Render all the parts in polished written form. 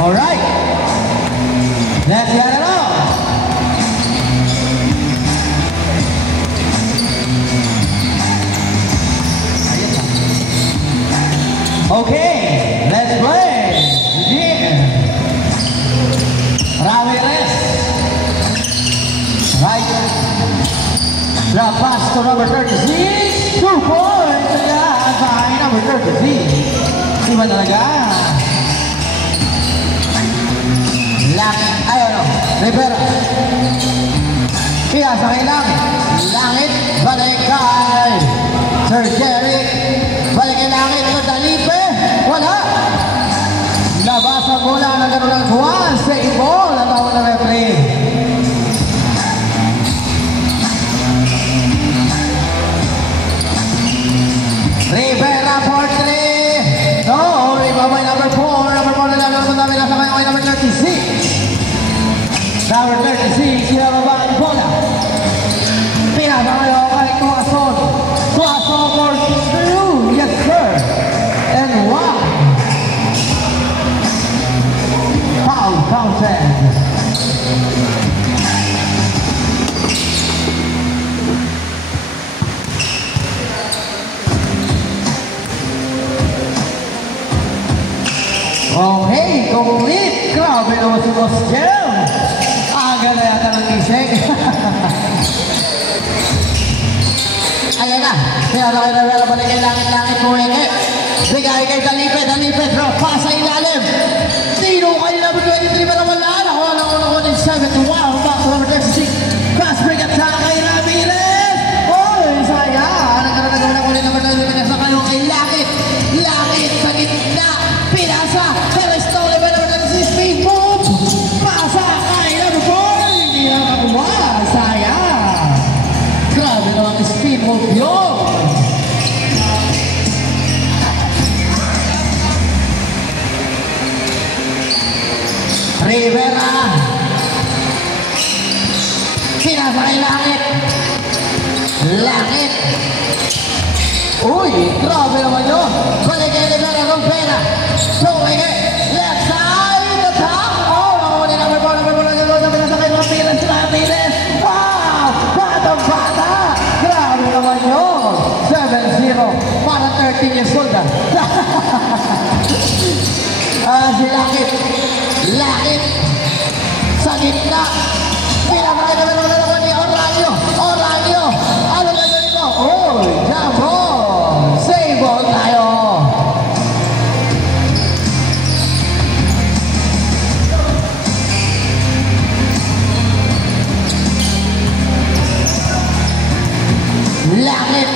All right. Let's get it on. Okay, let's play. Ramirez. Right. The pass to number 36. 2 points. Ayan, sa akin number 36. Iba talaga. Rivera. Kaya sa kailangan. Langit. Balik kay Sir Jerry. Balik kay Langit. Dalipe. Wala. Labas ang bola. Nagkaroon ng buwan. Second ball. Ang tawag na referee. Rivera for 3. No. Rebound by number 4. Number 4 na lalaro namin nasa kanya number 36. Number 36, sinababa ang bola. Pinasa kayo kay Tuason. Tuason for 2. Yes, sir. And 1. Foul counted. Okay, complete. Grabe naman si Boss Jem. Aga na yata ng kising. Ayan na. Pinasa kayo na wala balik kay Langit Puweke. Bigay kay Dalipe. Drop pass sa ilalim. Tino kayo na 23 para wala. Nakuha ng 7. Wow, back to number 36. Pass break at saka kay Ramirez. Oh, sayang. Nagkaroon na ulit number 9. Pinasa kayo kay Langit sa gitna. Pinasa. Pero stole by number 36. Speed move. Pasa kay number 4. Hindi na makuha. Sayang. Grabe naman ang speed move yun. Rivera. Pinasa kay Langit. Uy, grabe naman yun. Balik kay Rivera, Rompera. Puweke, left side, attack. Oh, nakuha number 4. Pinasa kay Ramirez. Wow, bata. Grabe naman yun. 7-0. Para 13 years old ah. Si Langit. Sa gitna. Pinasa kay Rivera ni Oranio. Ano gagawin mo? Oh, jump ball. Save ball tayo. Langit.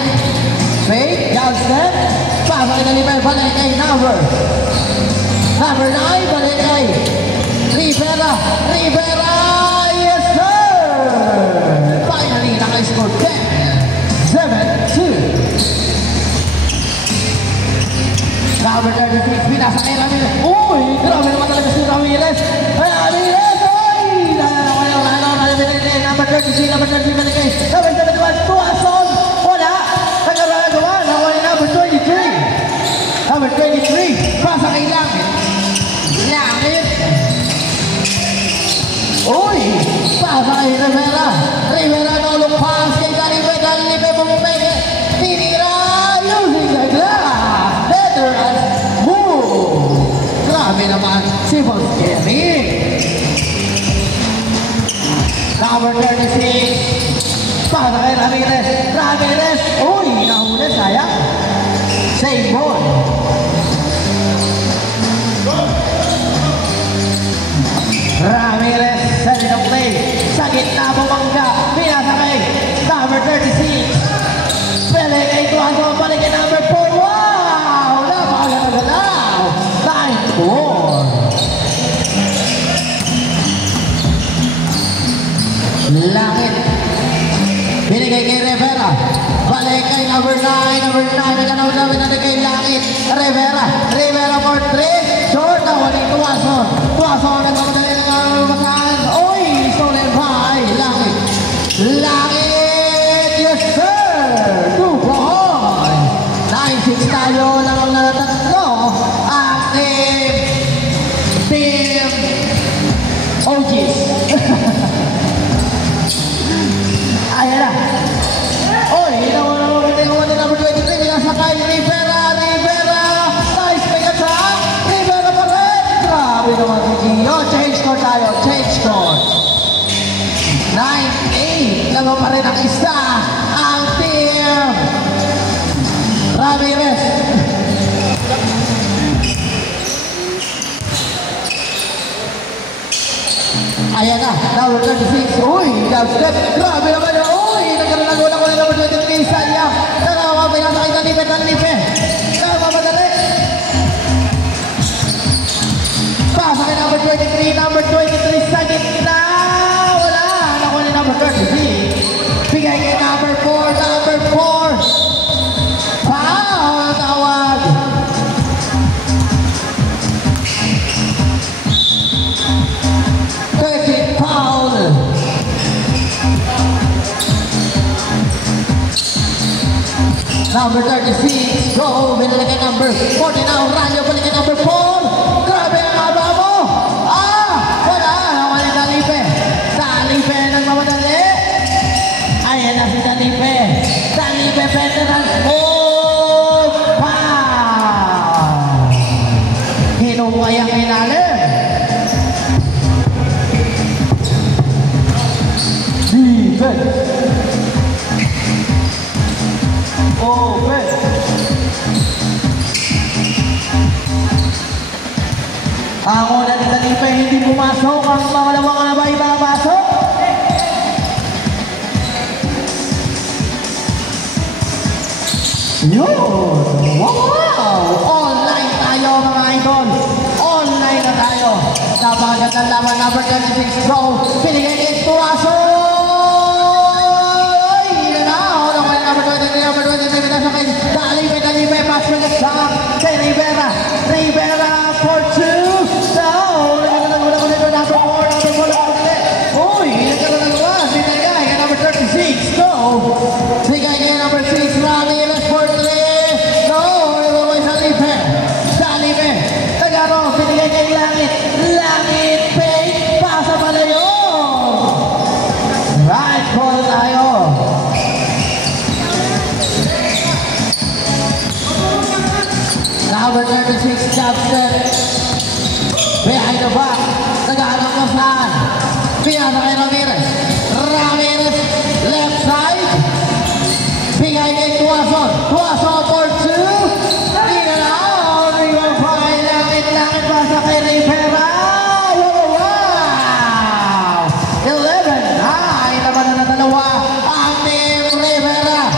Fake. Johnston. Pasa kay Dalipe. Balik kay number 9. Balik kay Rivera. Yes, sir. Finally, naka-score 10-7-2. Number 36. Pinasa kay Ramirez. Uy, grabe naman talaga si Ramirez. Uy! Number 36. Number 36. Balik kay number 71. Tuason. Wala. Nagkagawa. Nakuha ni number 23. Number 23. Pasa kay Langit. Uy! Pasa kay Rivera. Naulong pass kay Dalipe. Bumupeke. Tinira. Using the glass. Better as move. Grabe naman si Boss Jerry. Number 36. Pasa kay Ramirez. Uy! Nahuli, sayang. Save ball. Ramirez setting up play. Sa gitna bumangga. Pinasa kay number 36. Pele kay Tuason. Balik kay number 4. Wow! Napakagalaw. 9-4. Langit. Binigay kay Rivera. Balik kay number 9. Number 9. Naganaw natin kay Langit. Rivera for 3. Short na wali Tuason. Nagkamadali ng mataan. Uy! Stolen by Langit. Yes, sir! 2 points. 9-6 tayo. Lang ang natatatlo. Active. Team Grabe naman si Gio. Change score tayo. Change score. 9-8. Laban pa rin ang isa. Ang team Ramirez. Ayan na. Number 36. Uy, love step. Grabe naman. Uy, nagkaroon ng unang ulit number 23. Sayang. Nakakapay na sa kay Danipe. Nakapamadali. Pasa kay number 23. Number 23 sa gitna. Wala. Nakuha ni number 33. Bigay kay number 4. Number 4. Foul. Tawag. Foul. Number 36. Go. Binalik kay number 40 na. Ranyo balik kay number 4. Grabe ang haba mo. Wala. Nakuha ni Danipe. Danipe nagmamadali. Ayan na si Danipe. Danipe veteran. Oh! Foul. Hinumay ang inalim. Defense. Open. Ang una ni Danipe hindi pumasok. Ang pangalawang nga ba ipapasok? Yun! Wow! Online tayo mga idol. Online na tayo. Napakagandang laban number 26. Go! Pinigay kay Tuaso! Dalipe, pass mo sa kay Rivera for 2. So, nagkakagulang ulit number 4. Uy, nagkakagulang sinagay kay number 36. Go! Sinagay kay number 6. Ramirez for 3. Go! Nagkakagulang sa Dalipe. Tagaro, sinagay kay Langit, fake. Pasa pala yun. Right ball tayo. Number 36, jab step. Behind the back. Nag-aarap na saan. Pinasa kay Ramirez. Ramirez, left side. Bigay kay Tuason. Tuason for 2. Tingnan na. Rebound pa kay Langit. Pasa kay Rivera. Wow! 11. Laban na dalawa. Ang team Rivera.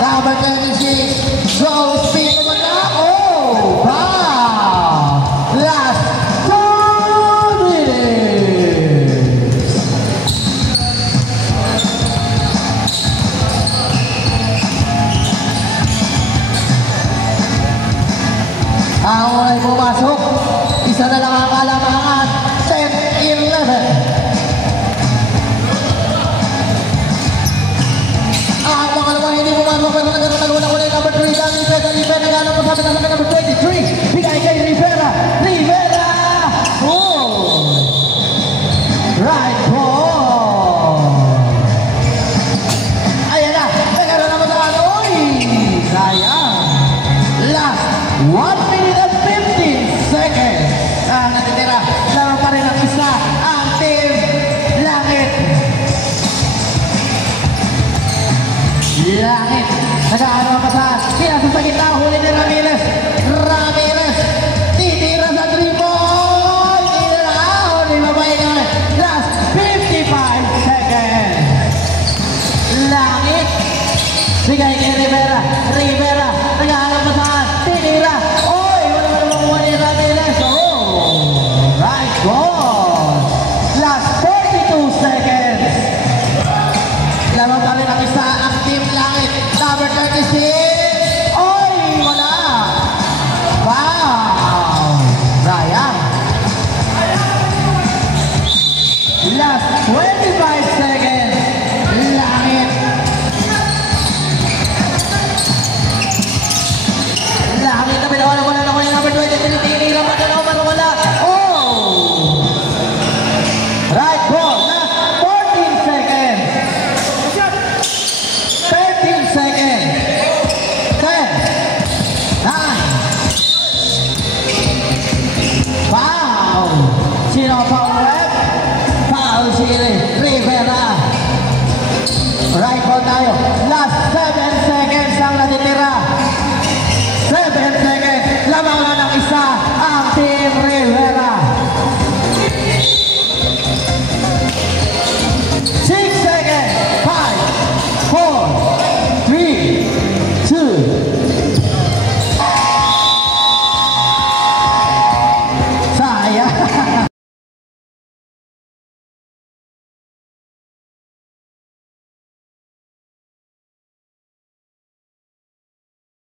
Number 26. Go speed naman na. Last 2 minutes. Ang unay pumasok. Isa na lang ang kalamangan. 10-11. Ang pangalawang hindi pumasok pero nagkatalunan ko na yung number 3. Danipe nagano po sabi na number 23. Bigay kay Rivera. Oh! Right ball. Ayan na. Nagano na mo sa ano. Uy! Sayang. Last 1 minute and 15 seconds. Ang natitira. Laro pa rin ang isa. Ang team Langit. Nag-aano pa sa pinasa sa gitna. Huli ni Ramirez. Titira sa 3-ball. Titira. Huli mabay ka. Last 55 seconds. Langit. Bigay kay Rivera. Nag-aano pa saan. Titira. Oy! Wala mo makuha ni Ramirez. Oh! Right goal. Last 42 seconds. Laban pa rin ang isa. Ang team Langit. Number 36. Oy! Wala. Wow! foul. Sino ang foul rep? Foul si Rivera. Right